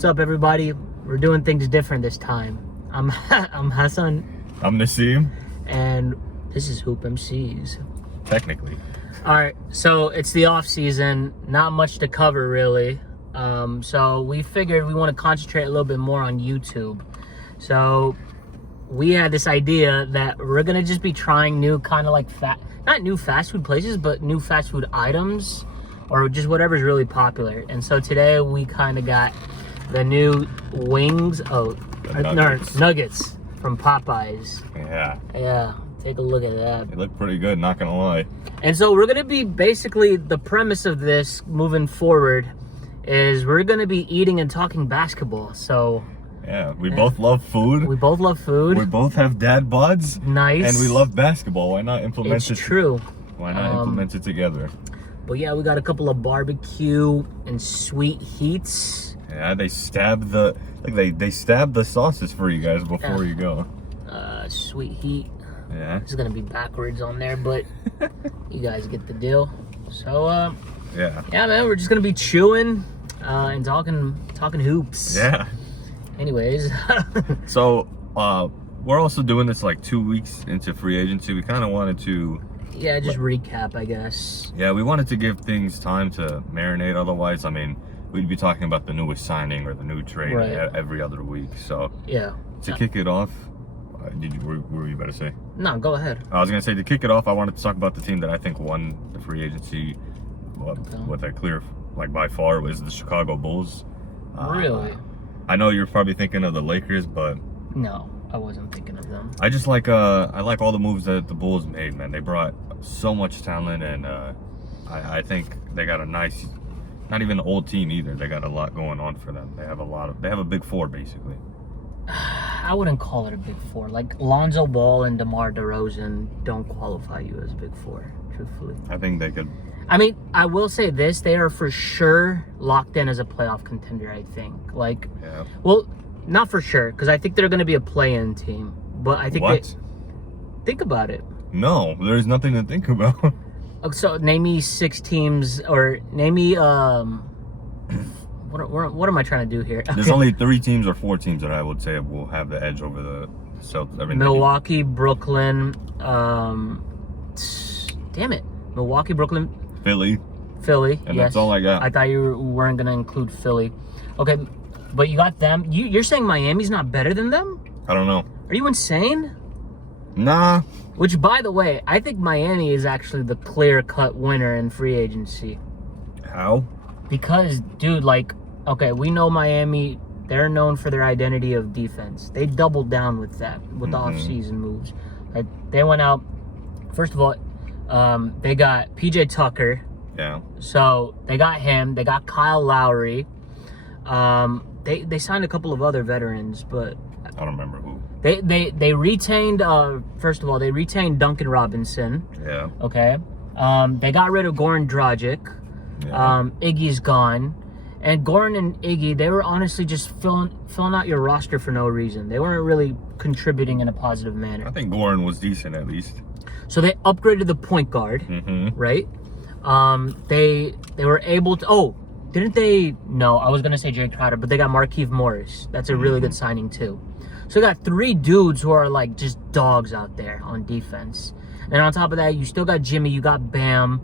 What's up, everybody? We're doing things different this time. I'm Hassan. I'm Nassim. And this is Hoop MCs. Technically. All right, so it's the off season. Not much to cover, really. So we figured we want to concentrate a little bit more on YouTube. So we had this idea that we're gonna just be trying new kind of like not new fast food places, but new fast food items, or just whatever's really popular. And so today we kind of got the new wings. Nuggets from Popeyes. Yeah, take a look at that. They look pretty good, not gonna lie. And so we're gonna be basically, the premise of this moving forward is we're gonna be eating and talking basketball. So yeah, we both love food. We both love food. We both have dad bods. Nice. And we love basketball. Why not implement it? It's true. Why not implement it together? But yeah, we got a couple of barbecue and sweet heats. Yeah, they stab the they stab the sauces for you guys before you go. Sweet heat. Yeah. It's gonna be backwards on there, but you guys get the deal. So yeah, man, we're just gonna be chewing and talking hoops. Yeah. Anyways. So we're also doing this like 2 weeks into free agency. We kind of wanted to just recap, I guess. Yeah, we wanted to give things time to marinate. Otherwise, I mean, we'd be talking about the newest signing or the new trade every other week. So yeah, to kick it off, what were you about to say? No, go ahead. I was gonna say, to kick it off, I wanted to talk about the team that I think won the free agency with a clear, like by far, was the Chicago Bulls. Really? I know you're probably thinking of the Lakers, but no, I wasn't thinking of them. I just like I like all the moves that the Bulls made, man. They brought so much talent, and I think they got a nice, not even an old team either. They got a lot going on for them. They have a big four basically. I wouldn't call it a big four. Like Lonzo Ball and DeMar DeRozan don't qualify you as a big four, truthfully. I think they could. I mean, I will say this: they are for sure locked in as a playoff contender. I think. Like, well, not for sure, because I think they're going to be a play-in team. But I think think about it. No, there's nothing to think about. So name me 6 teams, or name me what am I trying to do here? There's only 3 teams or 4 teams that I would say will have the edge over the Celtics. I mean, Milwaukee, Brooklyn, damn it, Milwaukee, Brooklyn, Philly, and that's all I got. I thought you weren't gonna include Philly. Okay, but you got them. You're saying Miami's not better than them? I don't know. Are you insane? Nah. Which, by the way, I think Miami is actually the clear-cut winner in free agency. How? Because, dude, like, okay, we know Miami, they're known for their identity of defense. They doubled down with that, with the off-season moves. Like, they went out, first of all, they got PJ Tucker. Yeah. So, they got him. They got Kyle Lowry. They signed a couple of other veterans, but I don't remember who. They retained, first of all, they retained Duncan Robinson. Yeah. Okay. They got rid of Goran Dragic. Yeah. Iggy's gone. And Goran and Iggy, they were honestly just filling out your roster for no reason. They weren't really contributing in a positive manner. I think Goran was decent, at least. So they upgraded the point guard, right? They were able to, didn't they? No, I was going to say Jay Crowder, but they got Markieff Morris. That's a really good signing, too. So you got 3 dudes who are like just dogs out there on defense. And on top of that, you still got Jimmy, you got Bam,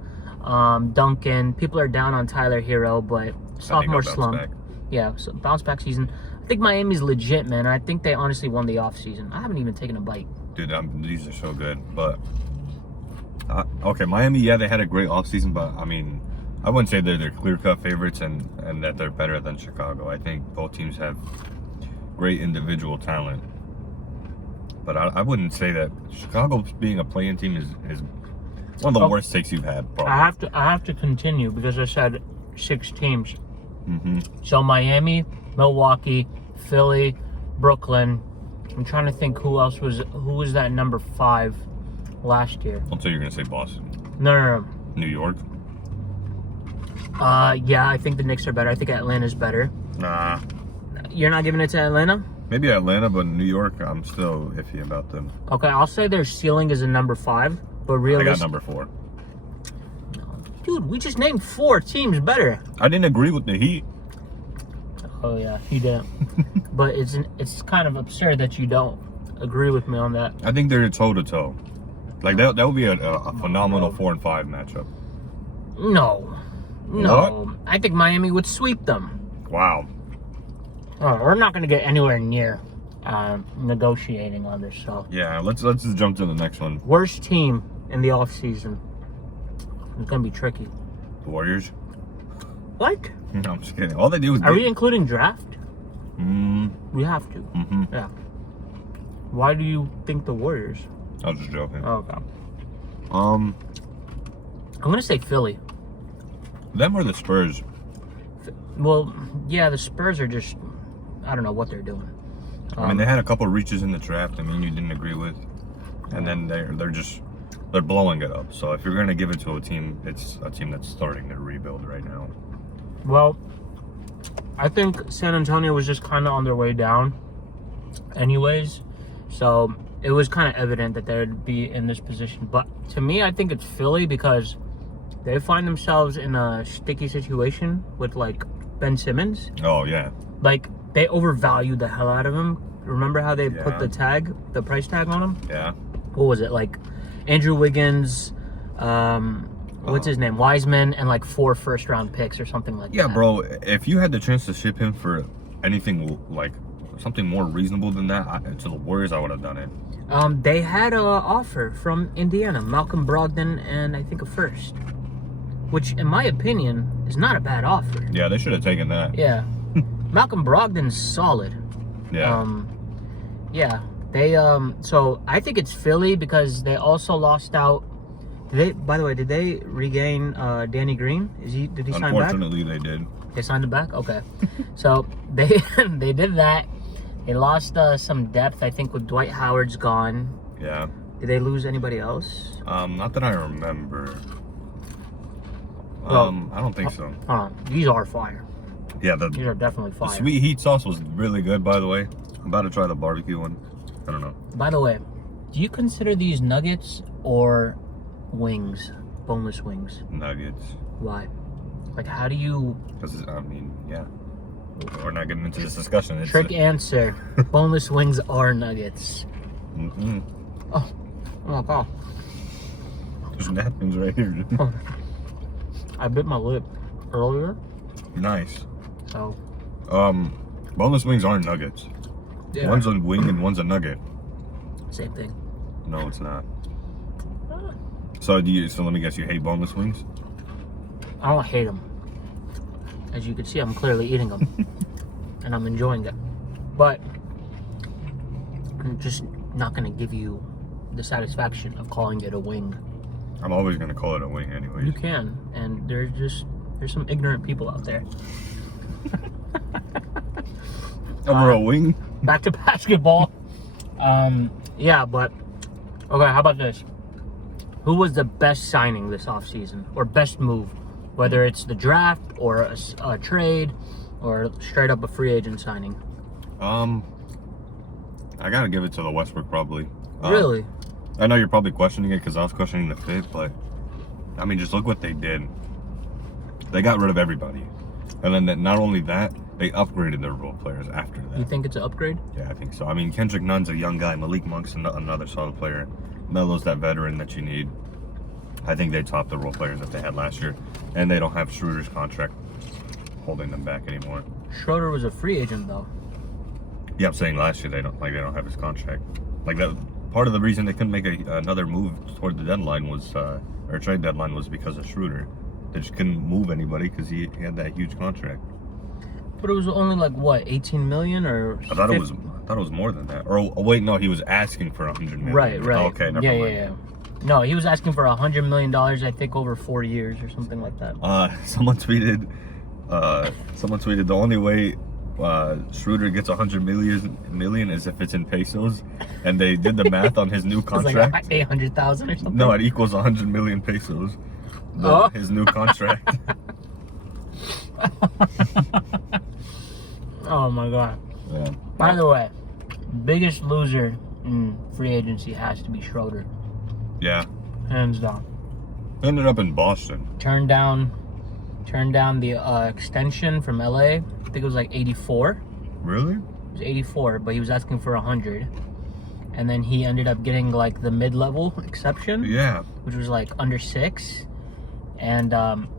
Duncan. People are down on Tyler Hero, but sophomore slump. Yeah, so bounce back season. I think Miami's legit, man. I think they honestly won the offseason. I haven't even taken a bite. Dude, these are so good. But, okay, Miami, yeah, they had a great offseason, but, I mean, I wouldn't say they're clear-cut favorites and that they're better than Chicago. I think both teams have great individual talent. But I wouldn't say that Chicago being a play-in team is one of the worst takes you've had, probably. I have to continue because I said 6 teams. So Miami, Milwaukee, Philly, Brooklyn. I'm trying to think who was that number 5 last year. I'll tell you, you're gonna say Boston. No. New York. Yeah, I think the Knicks are better. I think Atlanta's better. Nah. You're not giving it to Atlanta? Maybe Atlanta, but New York, I'm still iffy about them. Okay, I'll say their ceiling is a number 5, but realistically, I got number 4. Dude, we just named 4 teams better. I didn't agree with the Heat. Oh yeah, he didn't. But it's kind of absurd that you don't agree with me on that. I think they're toe to toe. Like that would be a phenomenal 4-5 matchup. No. What? I think Miami would sweep them. Wow. Oh, we're not going to get anywhere near negotiating on this. So yeah, let's just jump to the next one. Worst team in the offseason. It's going to be tricky. The Warriors. What? No, I'm just kidding. All they do is. Are we including draft? We have to. Mm-hmm. Yeah. Why do you think the Warriors? I was just joking. Oh, okay. I'm gonna say Philly. Them or the Spurs? Well, yeah, the Spurs are just, I don't know what they're doing. I mean, they had a couple reaches in the draft. I mean, you didn't agree with, and then they're blowing it up. So if you're gonna give it to a team, it's a team that's starting to rebuild right now. Well, I think San Antonio was just kind of on their way down, anyways. So it was kind of evident that they'd be in this position. But to me, I think it's Philly because they find themselves in a sticky situation with like Ben Simmons. Oh yeah. Like they overvalued the hell out of him. Remember how they put the price tag on him? Yeah. What was it, like Andrew Wiggins, what's his name, Wiseman, and like 4 first-round picks or something like that. Yeah, bro. If you had the chance to ship him for anything like something more reasonable than that to the Warriors, I would have done it. They had an offer from Indiana, Malcolm Brogdon, and I think a first, which, in my opinion, is not a bad offer. Yeah, they should have taken that. Yeah, Malcolm Brogdon's solid. Yeah. Yeah. They so I think it's Philly because they also lost out. By the way, did they regain Danny Green? Did he sign back? Unfortunately, they did. They signed him back? Okay. So they did that. They lost some depth, I think, with Dwight Howard's gone. Yeah. Did they lose anybody else? Not that I remember. Well, I don't think so. Hold on. These are fire. Yeah, These are definitely the fire. sweet heat sauce was really good, by the way. I'm about to try the barbecue one. I don't know. By the way, do you consider these nuggets or wings? Boneless wings? Nuggets. Why? Like, how do you... Because, I mean, yeah. We're not getting into this discussion. It's Trick answer. Boneless wings are nuggets. Mm-mm. Oh my God. There's napkins right here. Oh. I bit my lip earlier. Nice. So... boneless wings aren't nuggets. Yeah. One's a wing and one's a nugget. Same thing. No, it's not. So let me guess, you hate boneless wings? I don't hate them. As you can see, I'm clearly eating them. And I'm enjoying it. But I'm just not going to give you the satisfaction of calling it a wing. I'm always going to call it a wing anyways. You can. And there's some ignorant people out there. Over a wing? Back to basketball. Yeah, but... Okay, how about this? Who was the best signing this offseason? Or best move? Whether it's the draft or a trade or straight up a free agent signing. I gotta give it to the Westbrook probably. Really? I know you're probably questioning it because I was questioning the fit, but I mean, just look what they did. They got rid of everybody. And then not only that, they upgraded their role players after that. You think it's an upgrade? Yeah, I think so. I mean, Kendrick Nunn's a young guy. Malik Monk's another solid player. Melo's that veteran that you need. I think they topped the role players that they had last year. And they don't have Schroeder's contract holding them back anymore. Schroeder was a free agent, though. Yeah, I'm saying last year they don't have his contract. Like that, part of the reason they couldn't make another move toward the deadline was, or trade deadline was because of Schroeder. They just couldn't move anybody because he had that huge contract. But it was only like what, 18 million or? I thought it was more than that. Or wait, no, he was asking for 100 million. Right. Oh, okay, never mind. Yeah. No, he was asking for $100 million, I think, over 4 years or something like that. Someone tweeted the only way Schroeder gets 100 million is if it's in pesos, and they did the math on his new contract. It's like 800,000 or something. No, it equals 100 million pesos. His new contract. Oh my God. Yeah. By the way, biggest loser in free agency has to be Yeah. Hands down. Ended up in Boston. Turned down turned down the extension from LA. I think it was like 84. Really? It was 84, but he was asking for 100. And then he ended up getting like the mid-level exception. Yeah. Which was like under 6. And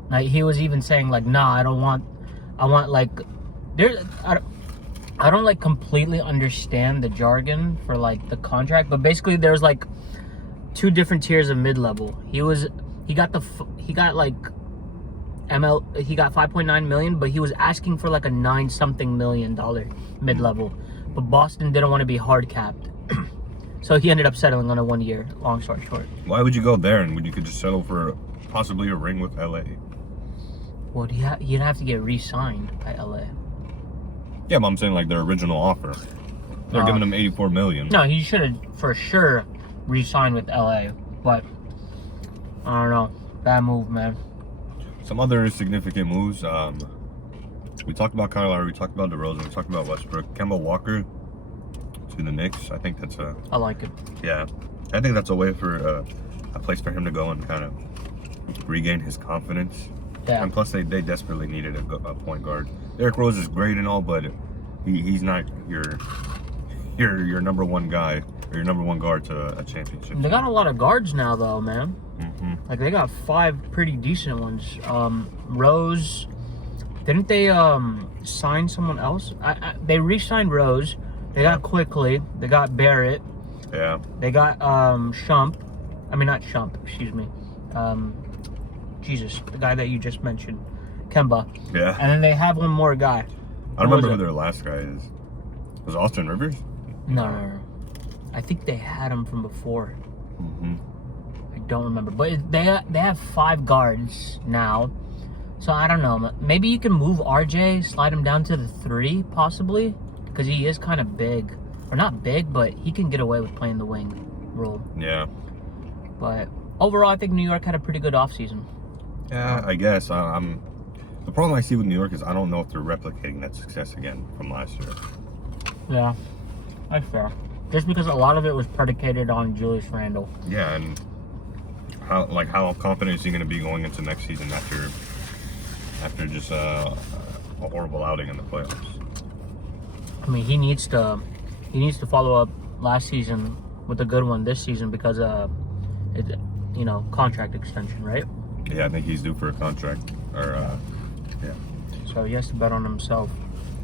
like, he was even saying like, nah, I want like, I don't like completely understand the jargon for like the contract, but basically there's like 2 different tiers of mid-level. He got like he got 5.9 million, but he was asking for like a $9-something million mid-level. But Boston didn't want to be hard capped. So he ended up settling on a 1 year, long story short. Why would you go there and when you could just settle for possibly a ring with LA? Well, you'd have to get re-signed by LA. Yeah, but I'm saying like their original offer. They're giving him 84 million. No, he should have for sure re-signed with LA. But I don't know. Bad move, man. Some other significant moves. We talked about Kyrie, we talked about DeRozan, we talked about Westbrook. Kemba Walker to the Knicks. I think that's I like it. Yeah, I think that's a way for a place for him to go and kind of regain his confidence. Yeah. And plus, they desperately needed a point guard. Derrick Rose is great and all, but he's not your number one guy or your number one guard to a championship. They got a lot of guards now, though, man. Mm-hmm. Like they got 5 pretty decent ones. Rose, didn't they sign someone else? They re-signed Rose. They got Quickly. They got Barrett. Yeah. They got Shump. I mean, not Shump. Excuse me. Jesus, the guy that you just mentioned, Kemba. Yeah. And then they have one more guy. I don't remember who their last guy is. Was it Austin Rivers? No. I think they had him from before. Mm-hmm. I don't remember, but they have 5 guards now. So I don't know. Maybe you can move RJ, slide him down to the 3, possibly, because he is kind of big, or not big, but he can get away with playing the wing role. Yeah. But overall, I think New York had a pretty good offseason. Yeah, I guess. The problem I see with New York is I don't know if they're replicating that success again from last year. Yeah, that's fair. Just because a lot of it was predicated on Julius Randle. Yeah, and how confident is he going to be going into next season after just a horrible outing in the playoffs? I mean, he needs to follow up last season with a good one this season because contract extension, right? Yeah, I think he's due for a contract. Yeah. So he has to bet on himself.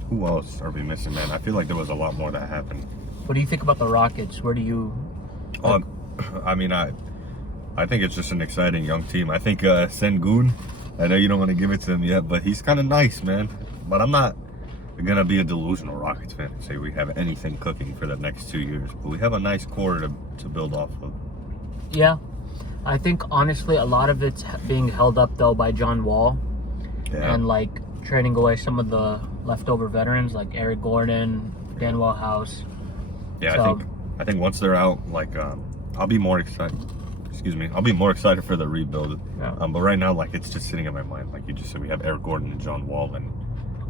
Who else are we missing, man? I feel like there was a lot more that happened. What do you think about the Rockets? Where do you... I mean, I think it's just an exciting young team. I think Sengun, I know you don't want to give it to him yet, but he's kind of nice, man. But I'm not going to be a delusional Rockets fan and say we have anything cooking for the next 2 years. But we have a nice core to build off of. Yeah. I think, honestly, a lot of it's being held up, though, by John Wall. Yeah. And, like, trading away some of the leftover veterans, like Eric Gordon, Danwell House. Yeah, So, I think once they're out, like, I'll be more excited. I'll be more excited for the rebuild. Yeah. But right now, like, it's just sitting in my mind. Like you just said, we have Eric Gordon and John Wall and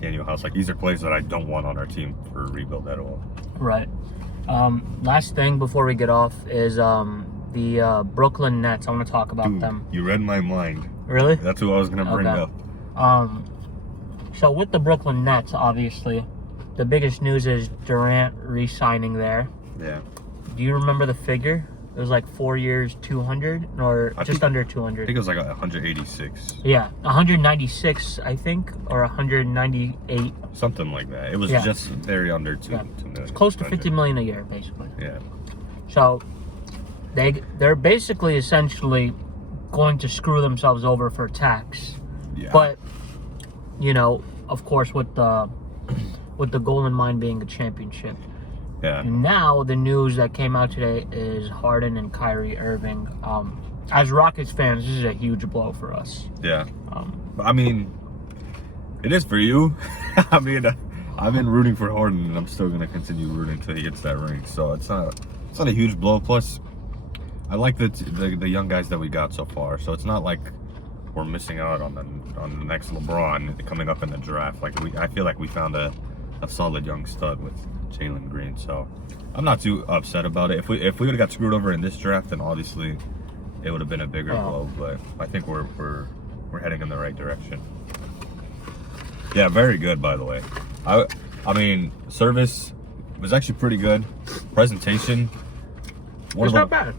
Daniel House. Like, these are players that I don't want on our team for a rebuild at all. Right. Last thing before we get off is the Brooklyn Nets. I want to talk about Dude, them. You read my mind. Really? That's who I was going to bring up. So with the Brooklyn Nets, obviously, the biggest news is Durant re-signing there. Yeah. Do you remember the figure? It was like 4 years, 200, or just under 200. I think it was like 186. Yeah, 196, I think, or 198. Something like that. It was just very under 2 million. It's close to 50 million a year, basically. Yeah. So they're basically essentially going to screw themselves over for tax. Yeah. But of course, with the goal in mind being a championship. Yeah. Now the news that came out today is Harden and Kyrie Irving. As Rockets fans, this is a huge blow for us. Yeah. I mean, it is for you. I mean, I've been rooting for Harden, and I'm still gonna continue rooting until he gets that ring. So it's not a huge blow. Plus, I like the young guys that we got so far. So it's not like we're missing out on the next LeBron coming up in the draft. Like I feel like we found a solid young stud with Jalen Green. So I'm not too upset about it. If we would have got screwed over in this draft, then obviously it would have been a bigger blow. But I think we're heading in the right direction. Yeah, very good, by the way. I mean, service was actually pretty good. Presentation. It's not bad.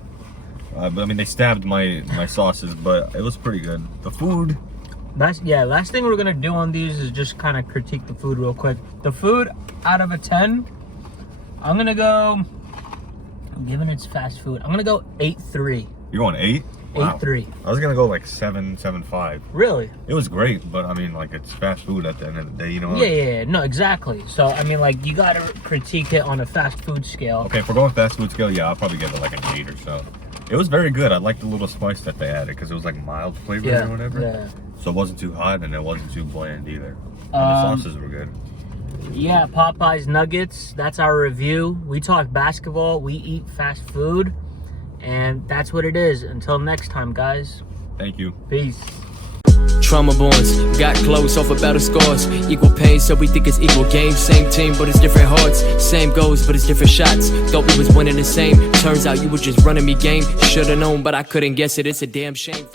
But I mean, they stabbed my sauces, but it was pretty good. The food. Last thing we're gonna do on these is just kind of critique the food real quick. The food, out of a 10, I'm gonna go. Given it's fast food, I'm gonna go 8.3. You're going 8? Wow. 8.3. I was gonna go like 7.5. Really? It was great, but I mean, like, it's fast food at the end of the day, you know? Yeah, no, exactly. So I mean, like, you gotta critique it on a fast food scale. Okay, if we're going fast food scale, yeah, I'll probably give it like an 8 or so. It was very good. I liked the little spice that they added because it was like mild flavor or whatever. Yeah. So it wasn't too hot and it wasn't too bland either. And the sauces were good. Yeah, Popeyes Nuggets. That's our review. We talk basketball. We eat fast food. And that's what it is. Until next time, guys. Thank you. Peace. Trauma bonds, got close off of battle scars. Equal pain, so we think it's equal game. Same team, but it's different hearts. Same goals, but it's different shots. Thought we was winning the same. Turns out you was just running me game. Should've known, but I couldn't guess it. It's a damn shame.